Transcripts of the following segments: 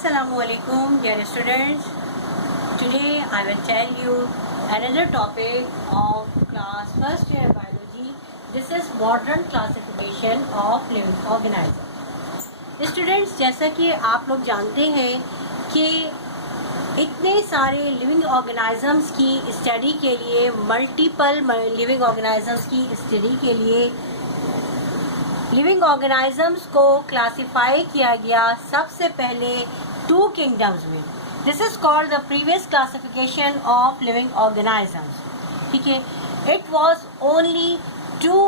Assalamualaikum dear students. Today I will tell you another topic of class first year biology. This is modern classification of living organisms. Students, जैसा कि आप लोग जानते हैं कि इतने सारे लिविंग ऑर्गेनिजम्स की स्टडी के लिए मल्टीपल लिविंग ऑर्गेनिजम्स की स्टडी के लिए लिविंग ऑर्गेनिजम्स को क्लासिफाई किया गया सबसे पहले 2 किंगडम्स में. This is called the previous classification of living organisms. ठीक है, it was only 2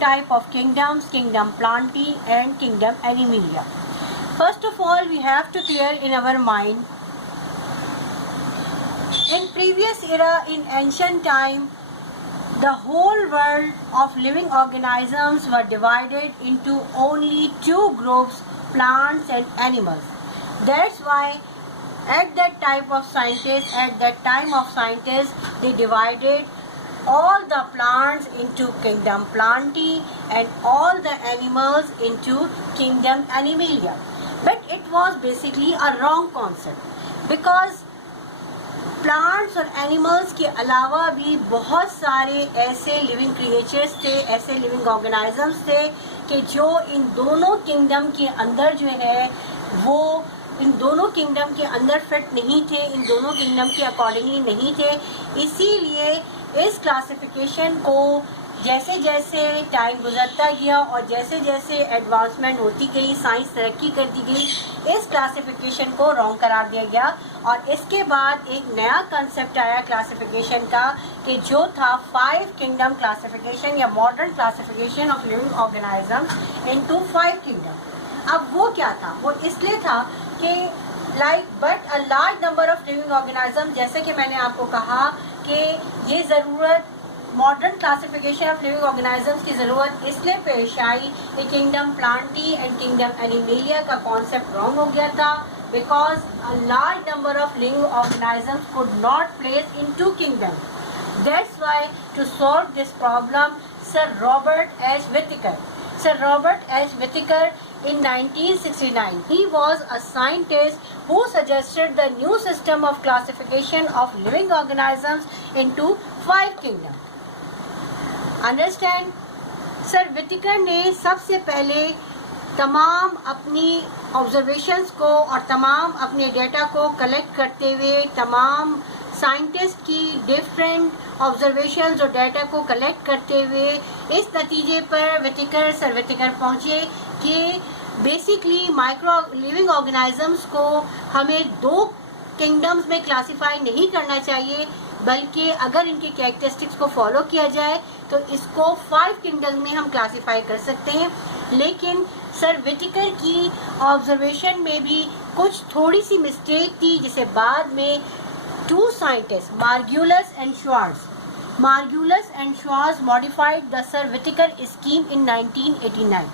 type of kingdoms, kingdom Plantae and kingdom Animalia. First of all we have to clear in our mind, in previous era, in ancient time, the whole world of living organisms were divided into only 2 groups, plants and animals. That's why at that time of scientists, they divided all the plants into kingdom plantae and all the animals into kingdom animalia. But it was basically a wrong concept, because plants और animals के अलावा भी बहुत सारे ऐसे living creatures थे, ऐसे living organisms थे कि जो इन दोनों किंगडम के अंदर जो है वो इन दोनों किंगडम के अंदर फिट नहीं थे, इन दोनों किंगडम के अकॉर्डिंगली नहीं थे. इसीलिए इस क्लासिफिकेशन को जैसे जैसे टाइम गुजरता गया और जैसे जैसे एडवांसमेंट होती गई, साइंस तरक्की करती गई, इस क्लासिफिकेशन को रॉन्ग करार दिया गया. और इसके बाद एक नया कंसेप्ट आया क्लासिफिकेशन का कि जो था 5 किंगडम क्लासिफिकेशन या modern classification of living organisms into 5 kingdom. अब वो क्या था? वो इसलिए था कि but a large number of living organism, जैसे कि मैंने आपको कहा कि ये ज़रूरत modern classification of living organisms की ज़रूरत इसलिए पेश आई कि kingdom Plantae and kingdom animalia का कॉन्सेप्ट रॉन्ग हो गया था, because a large number of living organisms could not place in 2 kingdoms. That's why to solve this problem, Sir Robert H. Whittaker in 1969, he was a scientist who suggested the new system of classification of living organisms into 5 kingdoms. Understand? Sir Whittaker ने सबसे पहले तमाम अपनी observations को और तमाम अपने data को कलेक्ट करते हुए तमाम साइंटिस्ट की डिफरेंट ऑब्जर्वेशंस और डेटा को कलेक्ट करते हुए इस नतीजे पर सर विटिकर पहुँचे कि बेसिकली माइक्रो लिविंग ऑर्गेनिजम्स को हमें 2 किंगडम्स में क्लासिफाई नहीं करना चाहिए, बल्कि अगर इनके कैरेक्टरिस्टिक्स को फॉलो किया जाए तो इसको 5 किंगडम्स में हम क्लासिफाई कर सकते हैं. लेकिन सर विटिकर की ऑब्जर्वेशन में भी कुछ थोड़ी सी मिस्टेक थी, जिसे बाद में 2 scientist Margulis and Schwartz modified the Sir Whittaker scheme in 1989.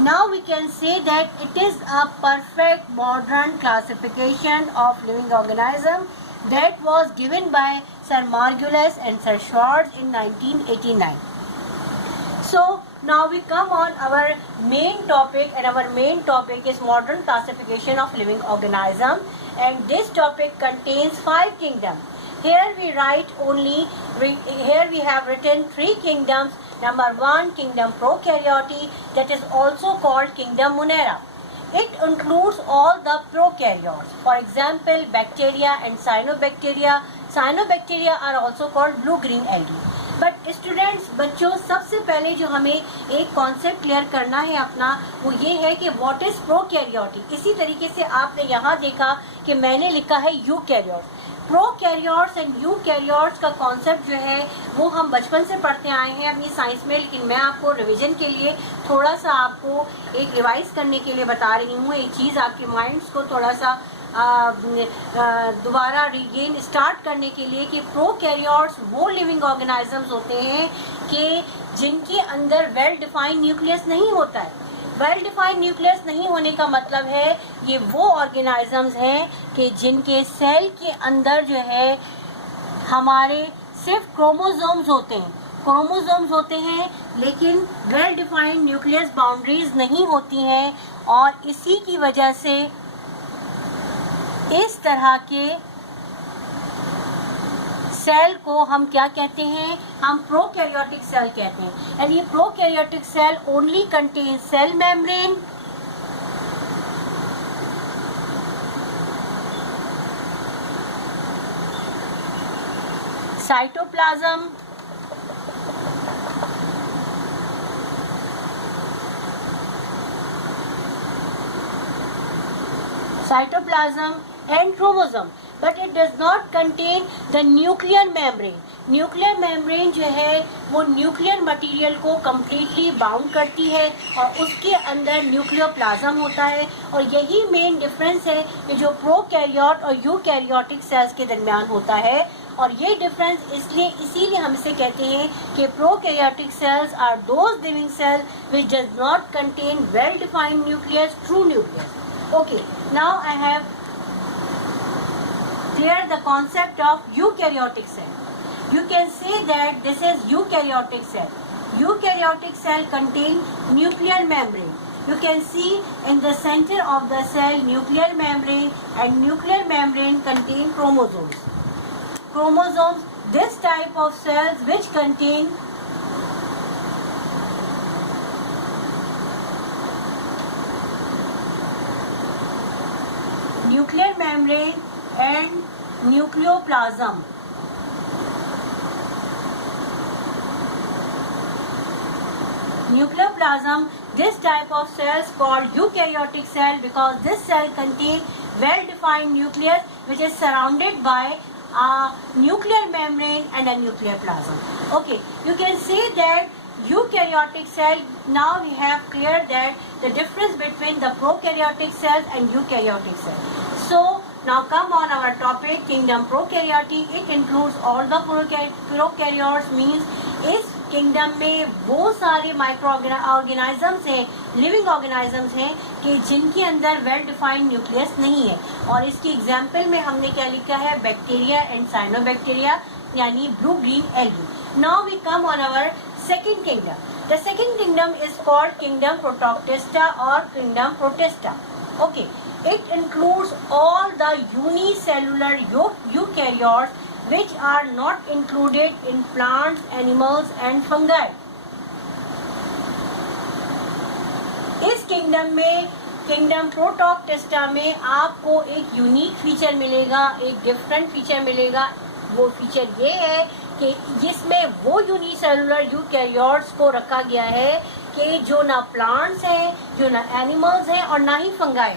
Now we can say that it is a perfect modern classification of living organism that was given by Sir Margulis and Sir Schwartz in 1989. So now we come on our main topic, and our main topic is modern classification of living organism, and this topic contains 5 kingdoms. Here we have written 3 kingdoms. Number 1, kingdom prokaryote, that is also called kingdom Monera. It includes all the prokaryotes. For example, bacteria and cyanobacteria. Cyanobacteria are also called blue-green algae. But students, बच्चों, सबसे पहले जो हमें एक concept clear करना है अपना, वो ये है कि व्हाट इज प्रोकैरियोटी. इसी तरीके से आपने यहाँ देखा कि मैंने लिखा है यूकैरियोट्स. प्रोकैरियोट्स एंड यूकैरियोट्स का कॉन्सेप्ट जो है वो हम बचपन से पढ़ते आए हैं अपनी साइंस में, लेकिन मैं आपको रिवीजन के लिए थोड़ा सा आपको एक रिवाइज करने के लिए बता रही हूँ. एक चीज़ आपके माइंड्स को थोड़ा सा दोबारा रिगेन स्टार्ट करने के लिए कि प्रोकैरियोट्स वो लिविंग ऑर्गेनिजम्स होते हैं कि जिनके अंदर वेल डिफाइंड न्यूक्लियस नहीं होता है. वेल डिफाइंड न्यूक्लियस नहीं होने का मतलब है ये वो ऑर्गेनिजम्स हैं कि जिनके सेल के अंदर जो है हमारे सिर्फ क्रोमोसोम्स होते हैं, लेकिन वेल डिफाइंड न्यूक्लियस बाउंड्रीज नहीं होती हैं, और इसी की वजह से इस तरह के सेल को हम क्या कहते हैं? हम प्रोकैरियोटिक सेल कहते हैं। एंड ये prokaryotic cell only contain cell membrane, cytoplasm, and chromosome, but it does not contain the nuclear membrane. Nuclear membrane जो है वो न्यूक्लियर मटेरियल को कम्प्लीटली बाउंड करती है और उसके अंदर न्यूक्लियोप्लाज्म होता है। और यही मेन डिफरेंस है कि जो प्रोकैरियोट और यूकैरियोटिक सेल्स के दरमियान होता है। और ये डिफरेंस इसीलिए हम इसे कहते हैं कि prokaryotic cells are those living cell which does not contain well defined nucleus, true nucleus. Okay, now I have cleared the concept of eukaryotic cell. You can say that this is eukaryotic cell. Eukaryotic cell contain nuclear membrane. You can see in the center of the cell nuclear membrane, and nuclear membrane contain chromosomes. Chromosomes, this type of cells which contain nuclear membrane and nucleoplasm. Nucleoplasm, this type of cells called eukaryotic cell because this cell contains well-defined nucleus which is surrounded by a nuclear membrane and a nucleoplasm. Okay, you can say that eukaryotic cell, now we have cleared that the difference between the prokaryotic cells and eukaryotic cells. So now come on our topic, kingdom prokaryotic. It includes all the prokaryotes, means इस kingdom में वो सारे micro organisms हैं, living organisms हैं कि जिनके अंदर well defined nucleus नहीं है। और इसकी एग्जाम्पल में हमने क्या लिखा है? बैक्टीरिया एंड साइनोबैक्टीरिया, यानी blue green algae. Now we come on our second kingdom. The second kingdom is called kingdom Protoctista or kingdom Protista. Okay, it includes all the unicellular eukaryotes which are not included in plants, animals and fungi. इस kingdom में, kingdom प्रोटोक्टेस्टा में आपको एक unique feature मिलेगा, एक different feature मिलेगा। वो feature ये है कि जिसमें वो यूनिसेलुलर यूकैरियोट्स को रखा गया है कि जो ना प्लांट्स हैं, जो ना एनिमल्स हैं और ना ही फंगाई।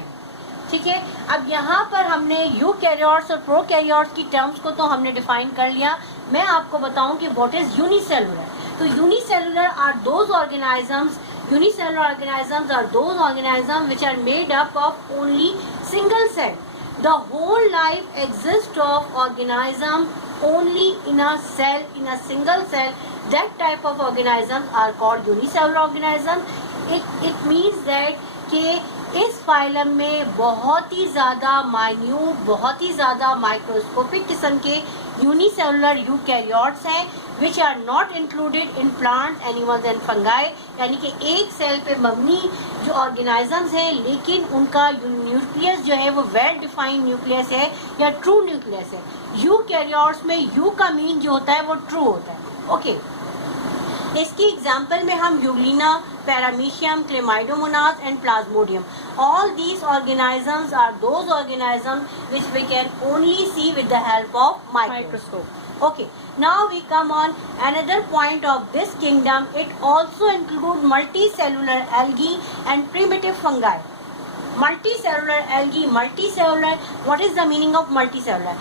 ठीक है, अब यहाँ पर हमने यूकैरियोट्स और प्रोकैरियोट्स की टर्म्स को तो हमने डिफाइन कर लिया। मैं आपको बताऊं कि व्हाट इज यूनिसेलुलर। तो unicellular are those organisms, unicellular organisms are those organisms which are made up of only single cell. The whole life exists of organism only in a cell, in a single cell. That type of organisms are called unicellular organisms. It means that कि इस phylum में बहुत ही ज़्यादा minute, बहुत ही ज़्यादा microscopic किस्म के unicellular eukaryotes हैं which are not included in plant, animals and fungi. यानी कि एक सेल पे मबनी जो ऑर्गेनिजम्स हैं लेकिन उनका न्यूक्लियस जो है वो वेल डिफाइंड न्यूक्लियस है या ट्रू न्यूक्लियस है। यूकैरियोट्स में यू का मीन जो होता है वो ट्रू होता है। ओके, इसकी एग्जाम्पल में हम Euglena, paramecium, Chlamydomonas and Plasmodium, all these organisms are those organisms which we can only see with the help of microscope. Okay, now we come on another point of this kingdom. It also includes multicellular algae and primitive fungi. Multicellular algae, multicellular, what is the meaning of multicellular?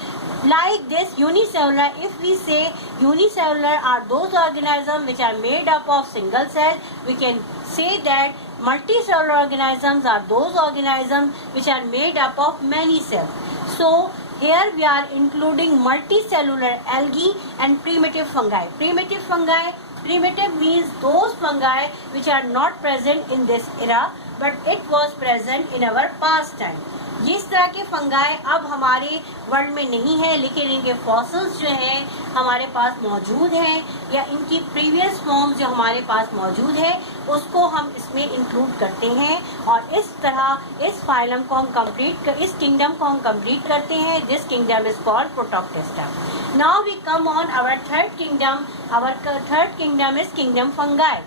Like this unicellular, if we say unicellular are those organisms which are made up of single cell, we can say that multicellular organisms are those organisms which are made up of many cells. So here we are including multicellular algae and primitive fungi. Primitive fungi, primitive means those fungi which are not present in this era but it was present in our past time. इस तरह के fungi अब हमारे world में नहीं है लेकिन इनके फॉसिल्स जो हैं हमारे पास मौजूद हैं या इनकी प्रीवियस फॉर्म जो हमारे पास मौजूद है उसको हम इसमें इंक्लूड करते हैं और इस तरह इस फाइलम को हम इस किंगडम को हम कंप्लीट करते हैं. This kingdom is called Protoctista. Now we come on our third kingdom. Our third kingdom is kingdom fungi.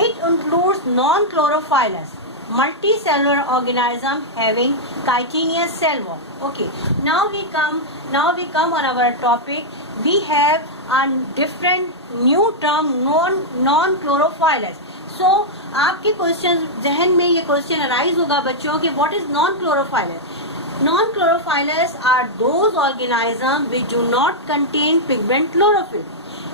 It includes non-chlorophyllous, multicellular organism having chitinous cell wall. Okay. Now we come on our topic. We have a different new term non-chlorophyllous. So आपके question जहन में ये question arise होगा बच्चों कि what is non-chlorophyllous? Non-chlorophyllous are those organisms which do not contain pigment chlorophyll.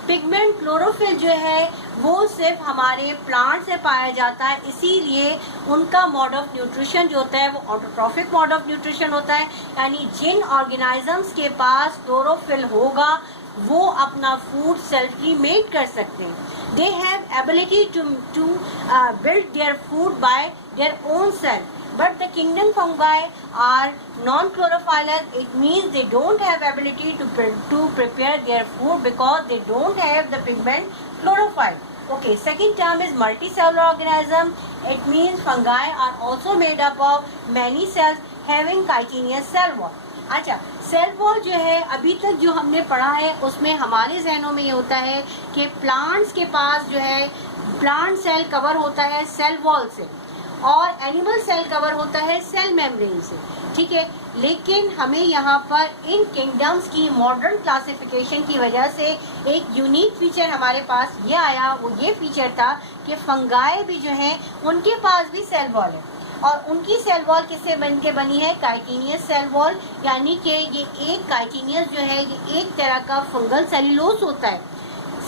Pigment chlorophyll जो है वो सिर्फ हमारे प्लांट से पाया जाता है, इसीलिए उनका मोड ऑफ न्यूट्रिशन जो होता है वो ऑटोट्रॉफिक मोड ऑफ न्यूट्रिशन होता है. यानी जिन ऑर्गेनिजम्स के पास क्लोरोफिल होगा वो अपना फूड सेल्फली मेड कर सकते हैं. They have ability to build their food by their own self. But the kingdom fungi are non-chlorophyllous. It means they don't have ability to prepare their food because they don't have the pigment chlorophyll. Okay, second term is multicellular organism. It means fungi are also made up of many cells having chitinous cell wall. अच्छा, cell wall जो है अभी तक जो हमने पढ़ा है उसमें हमारे जहनों में ये होता है कि प्लांट्स के पास जो है प्लांट सेल कवर होता है सेल वॉल से और एनिमल सेल कवर होता है सेल मेम्ब्रेन से. ठीक है, लेकिन हमें यहाँ पर इन किंगडम्स की मॉडर्न क्लासिफिकेशन की वजह से एक यूनिक फीचर हमारे पास ये आया. वो ये फीचर था कि फंगाई भी जो हैं उनके पास भी सेल वॉल है और उनकी सेल वॉल किससे बन के बनी है? Chitinous cell wall. यानी कि ये एक काइटिनियस जो है ये एक तरह का फंगल सेल्यूलोज होता है.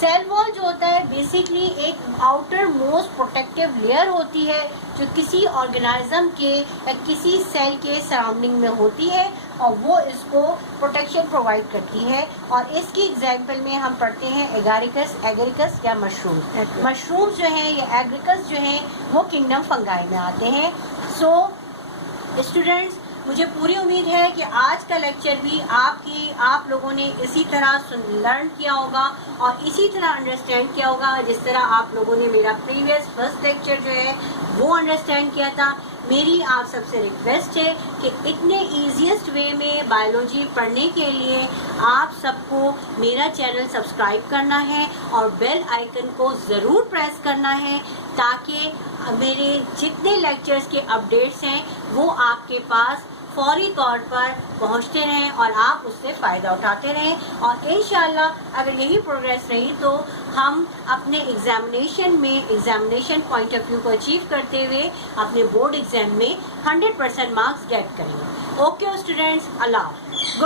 सेल वॉल जो होता है बेसिकली एक आउटर मोस्ट प्रोटेक्टिव लेयर होती है जो किसी ऑर्गेनिज्म के या किसी सेल के सराउंडिंग में होती है और वो इसको प्रोटेक्शन प्रोवाइड करती है. और इसकी एग्जाम्पल में हम पढ़ते हैं एगरिकस या मशरूम. मशरूम जो है या एगरिकस जो है वो किंगडम फंगाई में आते हैं. सो स्टूडेंट्स, मुझे पूरी उम्मीद है कि आज का लेक्चर भी आप लोगों ने इसी तरह लर्न किया होगा और इसी तरह अंडरस्टैंड किया होगा जिस तरह आप लोगों ने मेरा प्रीवियस फर्स्ट लेक्चर जो है वो अंडरस्टैंड किया था. मेरी आप सबसे रिक्वेस्ट है कि इतने ईजीएस्ट वे में बायोलॉजी पढ़ने के लिए आप सबको मेरा चैनल सब्सक्राइब करना है और बेल आइकन को ज़रूर प्रेस करना है ताकि मेरे जितने लेक्चर्स के अपडेट्स हैं वो आपके पास फौरी तौर पर पहुंचते रहें और आप उससे फ़ायदा उठाते रहें. और इंशाल्लाह अगर यही प्रोग्रेस रही तो हम अपने एग्जामिनेशन पॉइंट ऑफ व्यू को अचीव करते हुए अपने बोर्ड एग्जाम में 100% मार्क्स गेट करेंगे. ओके स्टूडेंट्स, अल्लाह.